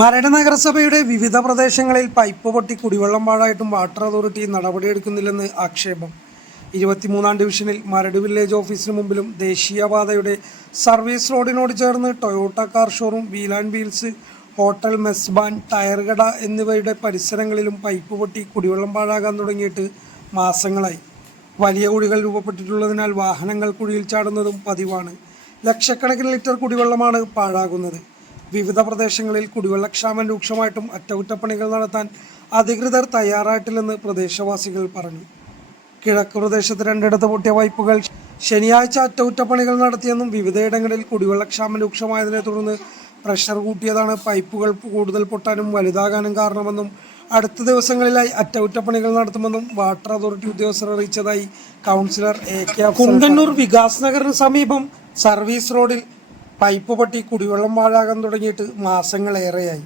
മരട് നഗരസഭയുടെ വിവിധ പ്രദേശങ്ങളിൽ പൈപ്പ് പൊട്ടി കുടിവെള്ളം പാഴായിട്ടും വാട്ടർ അതോറിറ്റി നടപടിയെടുക്കുന്നില്ലെന്ന് ആക്ഷേപം. ഇരുപത്തിമൂന്നാം ഡിവിഷനിൽ മരട് വില്ലേജ് ഓഫീസിന് മുമ്പിലും ദേശീയപാതയുടെ സർവീസ് റോഡിനോട് ചേർന്ന് Toyota car showroom wheel and wheels hotel Mezban tyre കട എന്നിവയുടെ പരിസരങ്ങളിലും പൈപ്പ് പൊട്ടി കുടിവെള്ളം പാഴാകാൻ തുടങ്ങിയിട്ട് മാസങ്ങളായി. വലിയ കുഴികൾ രൂപപ്പെട്ടിട്ടുള്ളതിനാൽ വാഹനങ്ങൾ കുഴിയിൽ ചാടുന്നതും പതിവാണ്. ലക്ഷക്കണക്കിന് ലിറ്റർ കുടിവെള്ളമാണ് പാഴാകുന്നത്. വിവിധ പ്രദേശങ്ങളിൽ കുടിവെള്ളക്ഷാമം രൂക്ഷമായിട്ടും അറ്റകുറ്റപ്പണികൾ നടത്താൻ അധികൃതർ തയ്യാറായിട്ടില്ലെന്ന് പ്രദേശവാസികൾ പറഞ്ഞു. കിഴക്ക് പ്രദേശത്ത് രണ്ടിടത്ത് പൊട്ടിയ പൈപ്പുകൾ ശനിയാഴ്ച അറ്റകുറ്റപ്പണികൾ നടത്തിയെന്നും വിവിധയിടങ്ങളിൽ കുടിവെള്ളക്ഷാമം രൂക്ഷമായതിനെ തുടർന്ന് പ്രഷർ കൂട്ടിയതാണ് പൈപ്പുകൾ കൂടുതൽ പൊട്ടാനും വലുതാകാനും കാരണമെന്നും അടുത്ത ദിവസങ്ങളിലായി അറ്റകുറ്റപ്പണികൾ നടത്തുമെന്നും വാട്ടർ അതോറിറ്റി ഉദ്യോഗസ്ഥർ അറിയിച്ചതായി councillor A K Kundannoor Vikas നഗറിന് സമീപം സർവീസ് റോഡിൽ പൈപ്പ് പൊട്ടി കുടിവെള്ളം പാഴാകാൻ തുടങ്ങിയിട്ട് മാസങ്ങളേറെയായി.